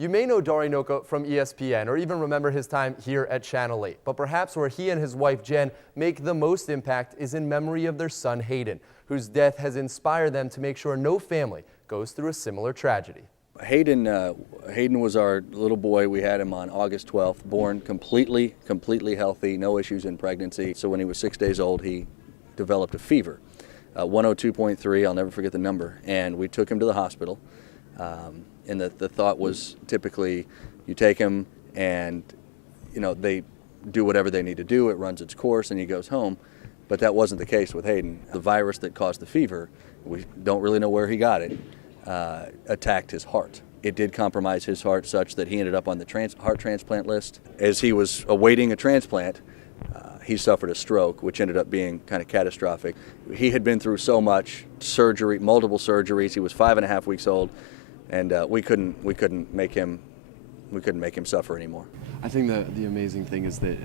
You may know Dorinoka from ESPN or even remember his time here at Channel 8, but perhaps where he and his wife Jen make the most impact is in memory of their son Hayden, whose death has inspired them to make sure no family goes through a similar tragedy. Hayden was our little boy. We had him on August 12th, born completely healthy, no issues in pregnancy. So when he was 6 days old, he developed a fever, 102.3, I'll never forget the number, and we took him to the hospital. And the thought was typically you take him and, you know, they do whatever they need to do, it runs its course and he goes home. But that wasn't the case with Hayden. The virus that caused the fever, we don't really know where he got it, attacked his heart. It did compromise his heart such that he ended up on the heart transplant list. As he was awaiting a transplant, he suffered a stroke, which ended up being kind of catastrophic. He had been through so much surgery, multiple surgeries. He was 5.5 weeks old, and we couldn't make him suffer anymore. I think that the amazing thing is that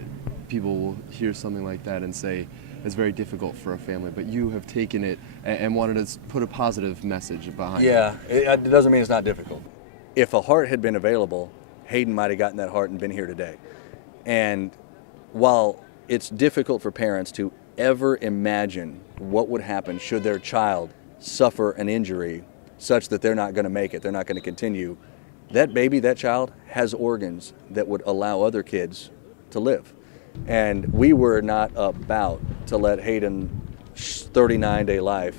people will hear something like that and say it's very difficult for a family, but you have taken it and wanted to put a positive message behind it. Yeah, it doesn't mean it's not difficult. If a heart had been available, Hayden might have gotten that heart and been here today. And while it's difficult for parents to ever imagine what would happen should their child suffer an injury such that they're not going to make it, they're not going to continue, that baby, that child, has organs that would allow other kids to live. And we were not about to let Hayden's 39-day life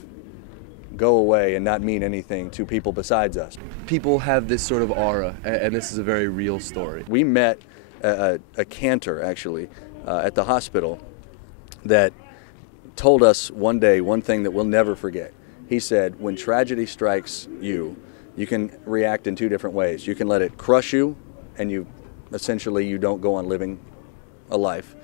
go away and not mean anything to people besides us. People have this sort of aura, and this is a very real story. We met a cantor, actually, at the hospital that told us one day one thing that we'll never forget. He said, when tragedy strikes you, you can react in two different ways. You can let it crush you, and you don't go on living a life.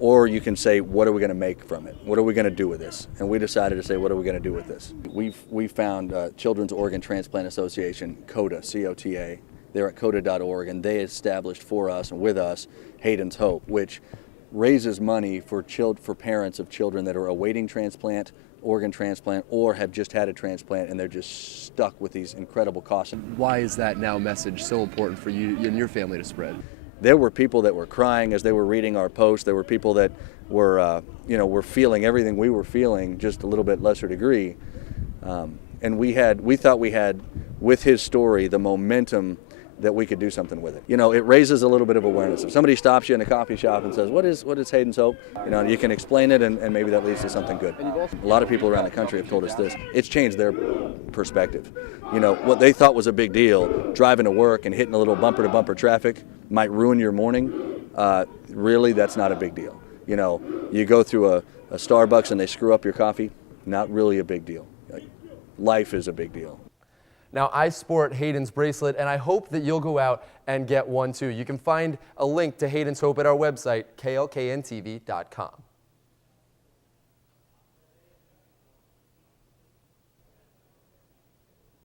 Or you can say, what are we going to make from it? What are we going to do with this? And we decided to say, what are we going to do with this? We found Children's Organ Transplant Association, COTA, C-O-T-A. They're at COTA.org, and they established for us and with us HAYDEN'S Hope, which raises money for parents of children that are awaiting transplant, organ transplant, or have just had a transplant and they're just stuck with these incredible costs. Why is that now message so important for you and your family to spread? There were people that were crying as they were reading our post. There were people that were, were feeling everything we were feeling, just a little bit lesser degree. And we thought we had, with his story, the momentum that we could do something with it. You know, it raises a little bit of awareness. If somebody stops you in a coffee shop and says, what is Hayden's Hope? You know, you can explain it and maybe that leads to something good. A lot of people around the country have told us this. It's changed their perspective. You know, what they thought was a big deal, driving to work and hitting a little bumper-to-bumper traffic might ruin your morning. Really, that's not a big deal. You know, you go through a Starbucks and they screw up your coffee, not really a big deal. Life is a big deal. Now, I sport Hayden's bracelet, and I hope that you'll go out and get one too. You can find a link to Hayden's Hope at our website, klkntv.com.